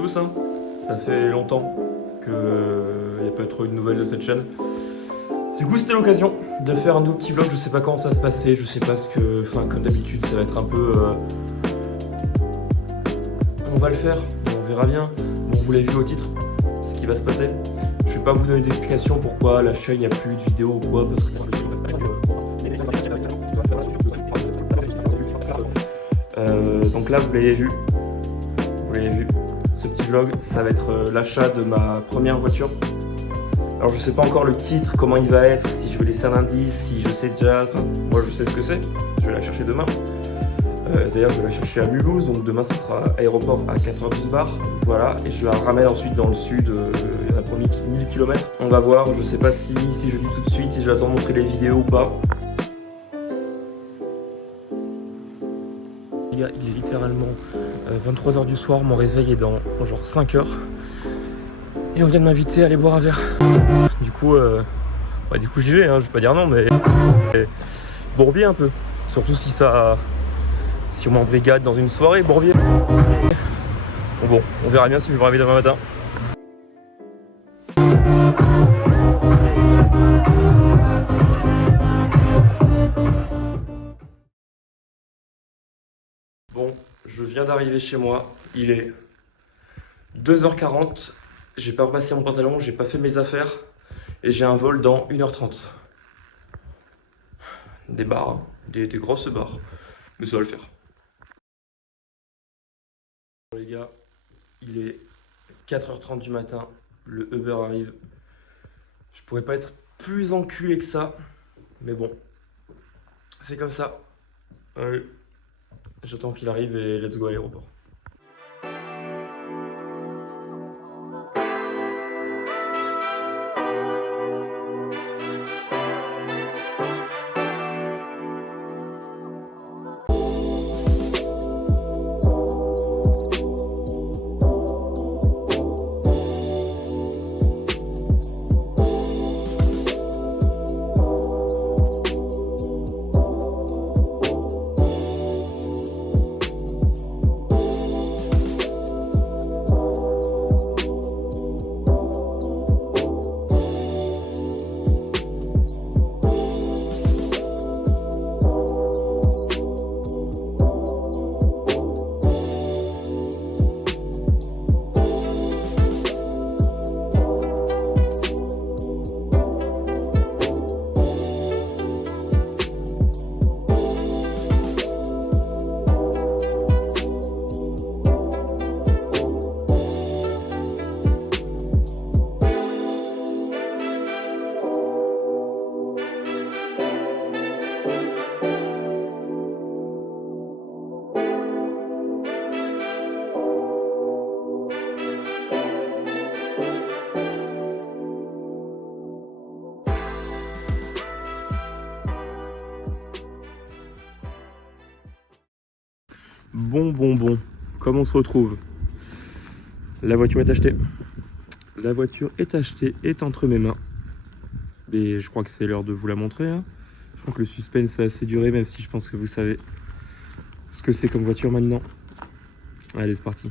tous, hein. Ça fait longtemps qu'il n'y a pas trop eu de nouvelles de cette chaîne. Du coup c'était l'occasion de faire un nouveau petit vlog, je sais pas comment ça va se passer, je sais pas ce que... Enfin comme d'habitude ça va être un peu... On va le faire, on verra bien. Bon vous l'avez vu au titre, ce qui va se passer. Je vais pas vous donner d'explications pourquoi la chaîne il n'y a plus de vidéos ou quoi, parce que... donc là vous l'avez vu, ce petit vlog, ça va être l'achat de ma première voiture. Alors je sais pas encore le titre, comment il va être, si je vais laisser un indice, si je sais déjà, enfin moi je sais ce que c'est, je vais la chercher demain. D'ailleurs je vais la chercher à Mulhouse, donc demain ça sera aéroport à 4h10 bar, voilà, et je la ramène ensuite dans le sud, il y en a pour 1000 km. On va voir, je sais pas si je dis tout de suite, si je vais attendre de montrer les vidéos ou pas. Les gars, il est littéralement 23h du soir, mon réveil est dans genre 5h. Et on vient de m'inviter à aller boire un verre. Du coup j'y vais, hein, je vais pas dire non, mais Bourbier un peu. Surtout si on m'embrigade dans une soirée, Bourbier. Bon, on verra bien si je vais me réveiller demain matin. Bon, je viens d'arriver chez moi, il est 2h40. J'ai pas repassé mon pantalon, j'ai pas fait mes affaires et j'ai un vol dans 1h30. Des barres, hein, des grosses barres, mais ça va le faire. Bon, les gars, il est 4h30 du matin, le Uber arrive. Je pourrais pas être plus enculé que ça, mais bon, c'est comme ça. Allez, j'attends qu'il arrive et let's go à l'aéroport. Bon, comment on se retrouve? La voiture est achetée. La voiture est achetée, est entre mes mains. Et je crois que c'est l'heure de vous la montrer, hein. Je crois que le suspense a assez duré, même si je pense que vous savez ce que c'est comme voiture maintenant. Allez, c'est parti.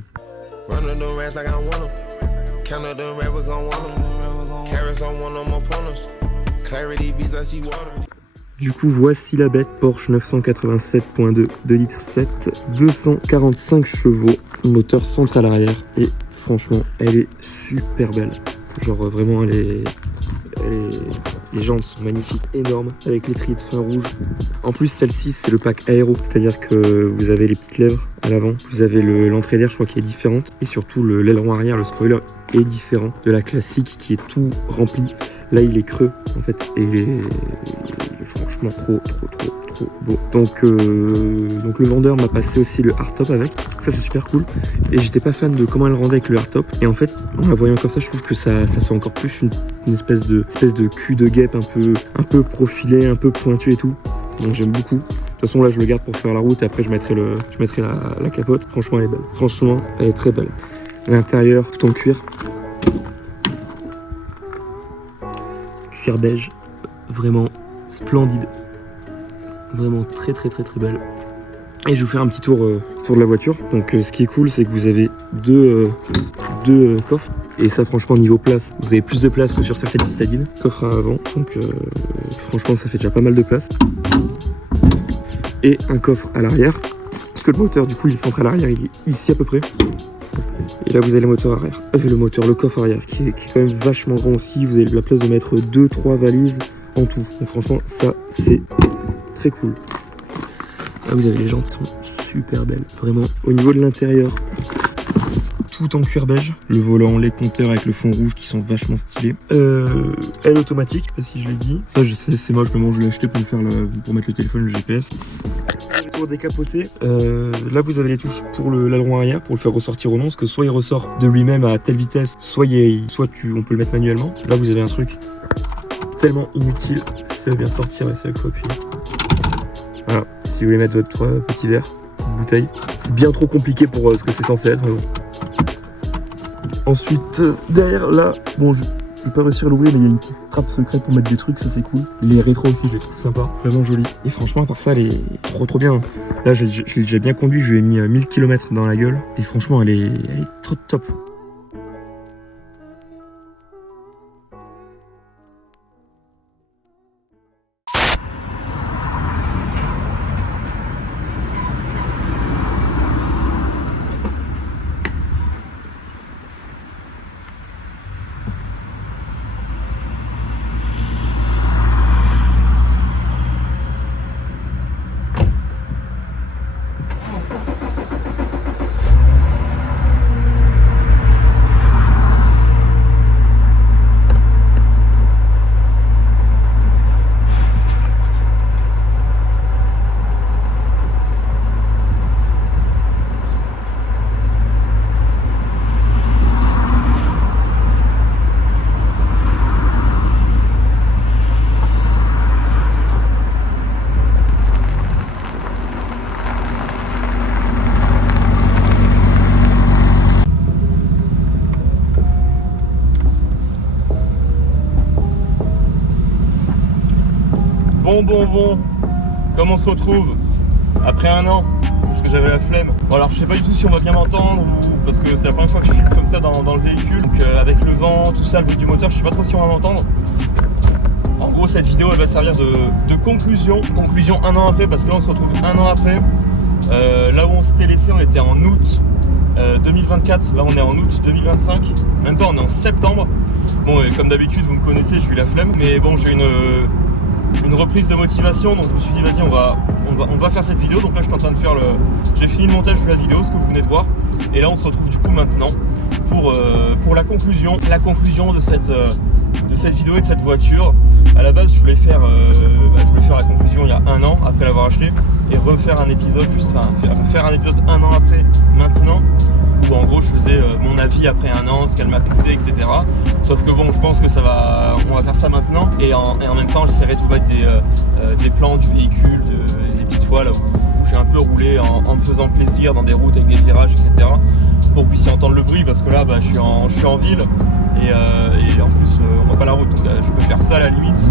Du coup, voici la bête Porsche 987.2 2,7 litres, 245 chevaux, moteur central arrière et franchement, elle est super belle. Genre vraiment, les jantes sont magnifiques, énormes, avec les trilles de frein rouge. En plus, celle-ci, c'est le pack aéro, c'est-à-dire que vous avez les petites lèvres à l'avant, vous avez l'entrée d'air, je crois, qui est différente, et surtout l'aileron arrière, le spoiler est différent de la classique qui est tout rempli. Là, il est creux, en fait, et il est franchement trop beau. Donc le vendeur m'a passé aussi le hardtop avec, ça c'est super cool. Et j'étais pas fan de comment elle rendait avec le hardtop. Et en fait, en la voyant comme ça, je trouve que ça fait encore plus une espèce de cul de guêpe un peu profilé, un peu pointu et tout. Donc j'aime beaucoup. De toute façon, là, je le garde pour faire la route et après, je mettrai la capote. Franchement, elle est belle. Franchement, elle est très belle. L'intérieur, tout en cuir. Cuir beige. Vraiment splendide. Vraiment très belle. Et je vais vous faire un petit tour de la voiture. Donc ce qui est cool, c'est que vous avez deux coffres. Et ça, franchement, niveau place, vous avez plus de place que sur certaines citadines. Coffre à avant, donc franchement, ça fait déjà pas mal de place. Et un coffre à l'arrière. Parce que le moteur, du coup, il est centré à l'arrière, il est ici à peu près. Et là, vous avez le moteur arrière. Le coffre arrière, qui est quand même vachement grand aussi. Vous avez la place de mettre 2-3 valises en tout. Donc franchement, ça, c'est très cool. Là, vous avez les jantes qui sont super belles. Vraiment, au niveau de l'intérieur, tout en cuir beige. Le volant, les compteurs avec le fond rouge qui sont vachement stylés. Elle automatique, je sais pas si je l'ai dit. Ça, je sais, c'est moche, mais bon, je l'ai acheté pour pour mettre le téléphone, le GPS. Pour décapoter, là vous avez les touches pour l'aileron arrière pour le faire ressortir ou non, parce que soit il ressort de lui-même à telle vitesse, soit on peut le mettre manuellement. Là vous avez un truc tellement inutile, ça va bien sortir et c'est avec faut appuyer. Voilà, si vous voulez mettre votre petit verre, petite bouteille, c'est bien trop compliqué pour ce que c'est censé être. Mais bon. Ensuite, derrière là, bon je vais pas réussir à l'ouvrir, mais il y a une petite trappe secrète pour mettre des trucs, ça c'est cool. Les rétros aussi, je les trouve sympas, vraiment jolis. Et franchement, à part ça, elle est trop bien. Là, je l'ai déjà bien conduit, je lui ai mis 1000 km dans la gueule. Et franchement, elle est trop top. Bon, comment on se retrouve après un an, parce que j'avais la flemme. Bon alors je sais pas du tout si on va bien m'entendre, parce que c'est la première fois que je filme comme ça dans le véhicule, donc avec le vent, tout ça, le bruit du moteur, je sais pas trop si on va m'entendre. En gros cette vidéo elle va servir de conclusion un an après, parce que là on se retrouve un an après. Là où on s'était laissé, on était en août 2024, là on est en août 2025, même pas, on est en septembre. Bon, et comme d'habitude vous me connaissez, j'ai eu la flemme, mais bon, j'ai une reprise de motivation, donc je me suis dit vas-y on va faire cette vidéo. Donc là je suis en train de faire j'ai fini le montage de la vidéo, ce que vous venez de voir, et là on se retrouve du coup maintenant pour la conclusion de cette vidéo et de cette voiture. À la base je voulais faire la conclusion il y a un an après l'avoir acheté, et refaire un épisode faire un épisode un an après maintenant, où en gros je faisais mon avis après un an, ce qu'elle m'a coûté, etc. Sauf que bon, je pense que on va faire ça maintenant, et en même temps j'essaierai de vous mettre des plans du véhicule, des petites fois là où j'ai un peu roulé en me faisant plaisir dans des routes avec des virages, etc. pour que vous puissiez entendre le bruit, parce que là je suis en ville, et en plus on voit pas la route, donc je peux faire ça à la limite.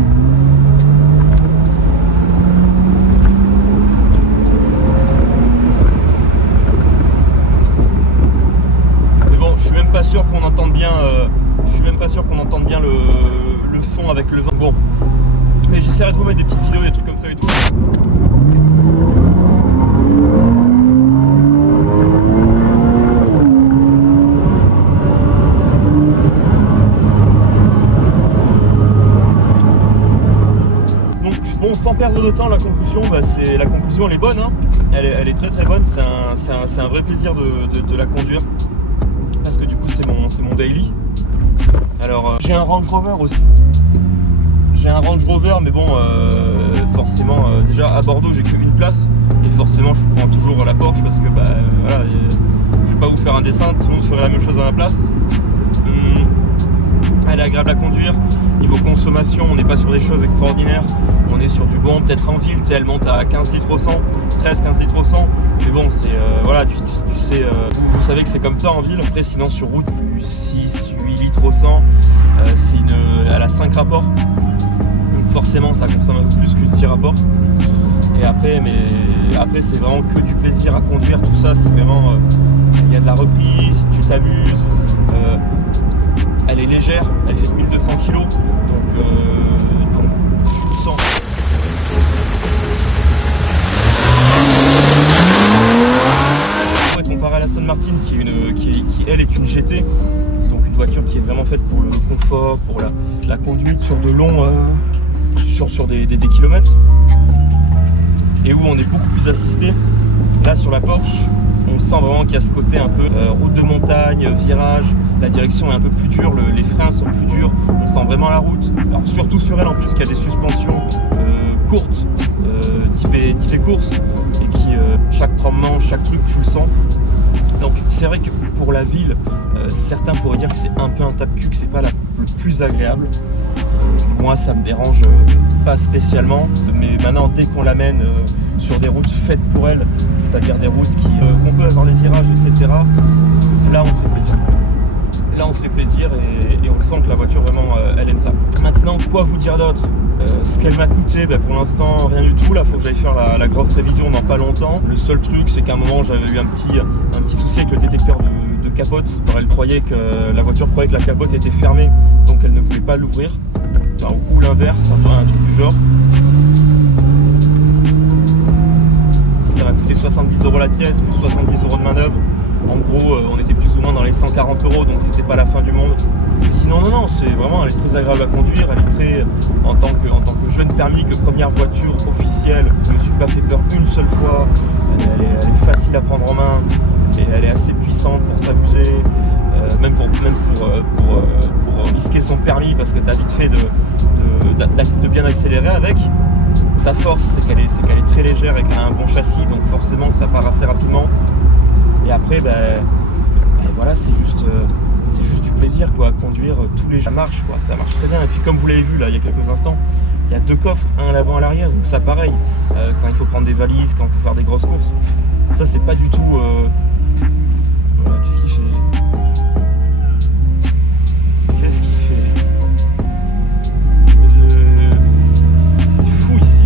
Je suis même pas sûr qu'on entende bien, le son avec le vent. Bon, mais j'essaierai de vous mettre des petites vidéos, des trucs comme ça et tout. Donc bon, sans perdre de temps, la conclusion elle est bonne, hein. Elle est très bonne. C'est un vrai plaisir de la conduire, parce que du coup c'est mon daily. Alors j'ai un Range Rover aussi. Mais bon, forcément, déjà à Bordeaux j'ai qu'une place, et forcément je prends toujours la Porsche, parce que voilà, je vais pas vous faire un dessin, tout le monde ferait la même chose à ma place. Elle est agréable à conduire. Niveau consommation, on n'est pas sur des choses extraordinaires, on est sur du bon, peut-être en ville, elle monte à 15 litres au 100, 13-15 litres au 100, mais bon, c'est voilà, tu sais, vous savez que c'est comme ça en ville. Après sinon sur route, du 6-8 litres au 100, elle a 5 rapports, donc forcément ça consomme un peu plus qu'une 6 rapports. Et après, c'est vraiment que du plaisir à conduire, tout ça, c'est vraiment, il y a de la reprise, tu t'amuses, elle est légère, elle fait 1200 kg, donc tu le sens. Comparé à l'Aston Martin qui elle est une GT, donc une voiture qui est vraiment faite pour le confort, pour la conduite sur de longs sur des kilomètres, et où on est beaucoup plus assisté. Là sur la Porsche, on sent vraiment qu'il y a ce côté un peu route de montagne, virage, la direction est un peu plus dure, les freins sont plus durs, on sent vraiment la route. Alors surtout sur elle en plus, qu'il y a des suspensions courtes, typées course, et qui chaque tremblement, chaque truc, tu le sens. Donc c'est vrai que pour la ville, certains pourraient dire que c'est un peu un tape-cul, que c'est pas le plus agréable. Moi ça me dérange pas spécialement, mais maintenant dès qu'on l'amène sur des routes faites pour elle, c'est-à-dire des routes qu'on peut avoir les virages, etc., là on se fait plaisir. Là on se fait plaisir et on sent que la voiture vraiment elle aime ça. Maintenant, quoi vous dire d'autre? Ce qu'elle m'a coûté, pour l'instant rien du tout. Là faut que j'aille faire la grosse révision dans pas longtemps. Le seul truc c'est qu'à un moment j'avais eu un petit souci avec le détecteur de capote. Alors, la voiture croyait que la capote était fermée, donc elle ne voulait pas l'ouvrir, ou l'inverse, un truc du genre. Ça m'a coûté 70 € la pièce, plus 70 € de main d'œuvre. En gros, on était plus ou moins dans les 140 €, donc c'était pas la fin du monde. Mais sinon, non, c'est vraiment, elle est très agréable à conduire. Elle est très, en tant que jeune permis, que première voiture officielle, je me suis pas fait peur une seule fois. Elle est facile à prendre en main et elle est assez puissante pour s'amuser, même pour risquer son permis, parce que tu as vite fait de bien accélérer avec. Sa force, c'est qu'elle est très légère et qu'elle a un bon châssis, donc forcément ça part assez rapidement. Et après, voilà, c'est juste du plaisir quoi, à conduire tous les jours. Ça marche très bien. Et puis comme vous l'avez vu là il y a quelques instants, il y a deux coffres, un à l'avant et à l'arrière, donc ça pareil, quand il faut prendre des valises, quand il faut faire des grosses courses, ça c'est pas du tout... Voilà, qu'est-ce qu'il fait? C'est fou ici.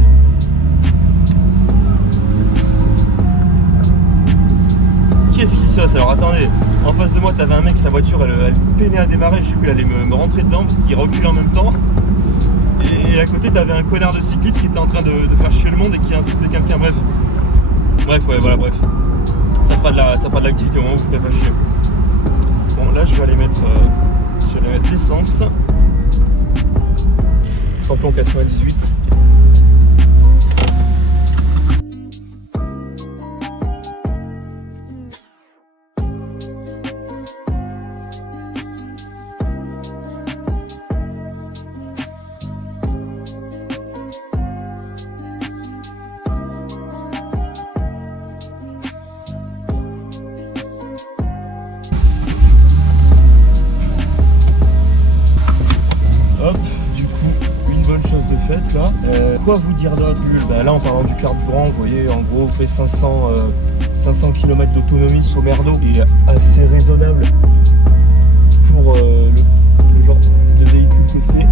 Qu'est-ce qui se passe? Alors attendez, en face de moi t'avais un mec, sa voiture elle peinait à démarrer, j'ai cru qu'elle allait me rentrer dedans parce qu'il recule en même temps. Et à côté t'avais un connard de cycliste qui était en train de faire chier le monde et qui a insulté quelqu'un, bref. Bref. Ça fera de l'activité au moment où vous ne ferez pas chier. Bon là je vais aller mettre l'essence. Samplon 98. Hop, du coup, une bonne chose de faite là. Quoi vous dire d'autre? Là, en parlant du carburant, vous voyez, en gros, on fait 500 km d'autonomie. Somerdo est assez raisonnable pour le genre de véhicule que c'est.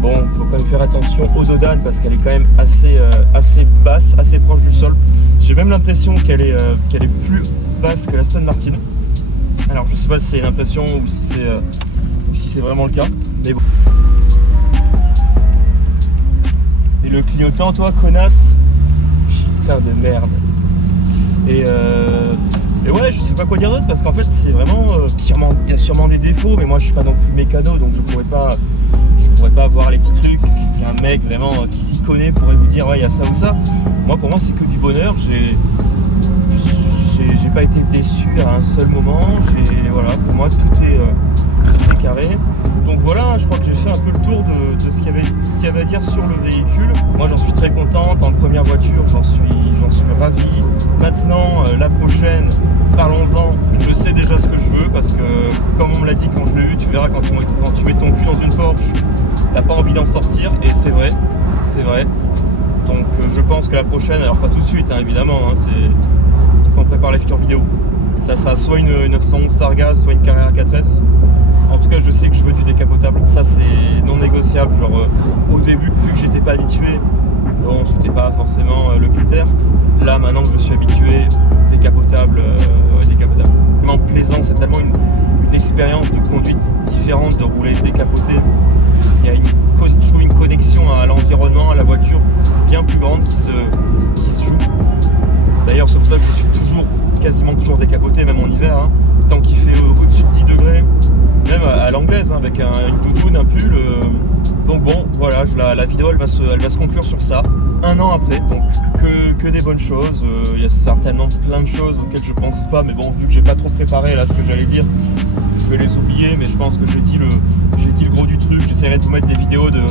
Bon, il faut quand même faire attention aux dodanes parce qu'elle est quand même assez basse, assez proche du sol. J'ai même l'impression qu'elle est plus basse que l'Aston Martin. Alors, je sais pas si c'est une impression ou si c'est vraiment le cas, mais bon. Et le clignotant, toi, connasse, putain de merde. Et ouais, je sais pas quoi dire d'autre parce qu'en fait, c'est vraiment, il y a sûrement des défauts, mais moi, je suis pas non plus mécano, donc je pourrais pas voir les petits trucs qu'un mec vraiment qui s'y connaît pourrait vous dire, ouais, il y a ça ou ça. Moi, pour moi, c'est que du bonheur. J'ai pas été déçu à un seul moment. Voilà, pour moi, tout est carré. Donc voilà, je crois que j'ai fait un peu le tour de ce qu'il y avait à dire sur le véhicule. Moi j'en suis très content, en première voiture j'en suis ravi. Maintenant la prochaine, parlons-en, je sais déjà ce que je veux parce que comme on me l'a dit quand je l'ai vu, tu verras quand tu mets ton cul dans une Porsche, t'as pas envie d'en sortir et c'est vrai. Donc je pense que la prochaine, alors pas tout de suite hein, évidemment, hein, on prépare les futures vidéos. Ça sera soit une 911 Stargaz, soit une Carrera 4S. En tout cas, je sais que je veux du décapotable. Ça, c'est non négociable. Genre, au début, vu que j'étais pas habitué, bon, c'était pas forcément le critère. Là, maintenant que je suis habitué, décapotable, décapotable. Vraiment plaisant, c'est tellement une expérience de conduite différente de rouler décapoté. Il y a je trouve une connexion à l'environnement, à la voiture bien plus grande qui se joue. D'ailleurs, c'est pour ça que je suis quasiment toujours décapoté, même en hiver, hein, tant qu'il fait au-dessus de 10 degrés, même à l'anglaise, hein, avec une doudoune, un pull. Donc bon, voilà, la vidéo elle va se conclure sur ça. Un an après, donc que des bonnes choses. Il y a certainement plein de choses auxquelles je pense pas, mais bon, vu que j'ai pas trop préparé là ce que j'allais dire, je vais les oublier, mais je pense que j'ai dit le gros du truc. J'essaierai de vous mettre des vidéos de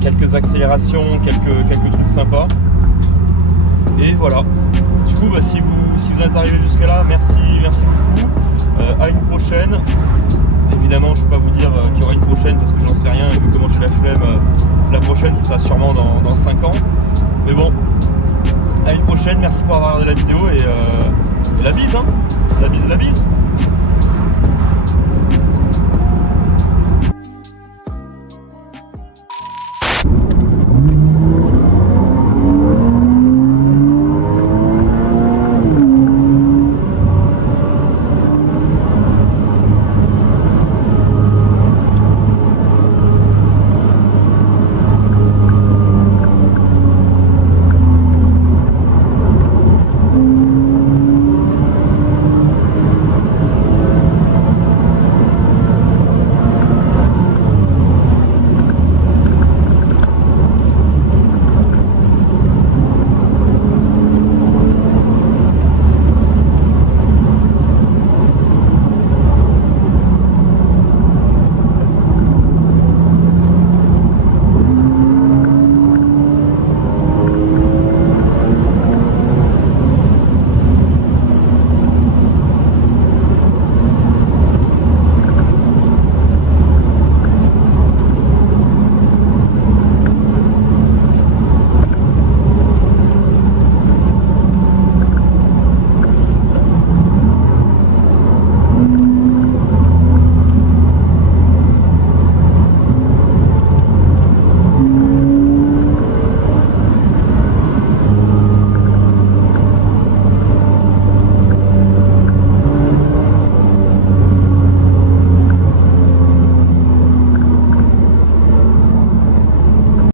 quelques accélérations, quelques trucs sympas. Et voilà. Du coup, si vous êtes arrivé jusque là, merci beaucoup. À une prochaine. Évidemment, je ne vais pas vous dire qu'il y aura une prochaine parce que j'en sais rien, vu comment j'ai la flemme. La prochaine sera sûrement dans 5 ans. Mais bon, à une prochaine. Merci pour avoir regardé la vidéo et la bise, hein. La bise.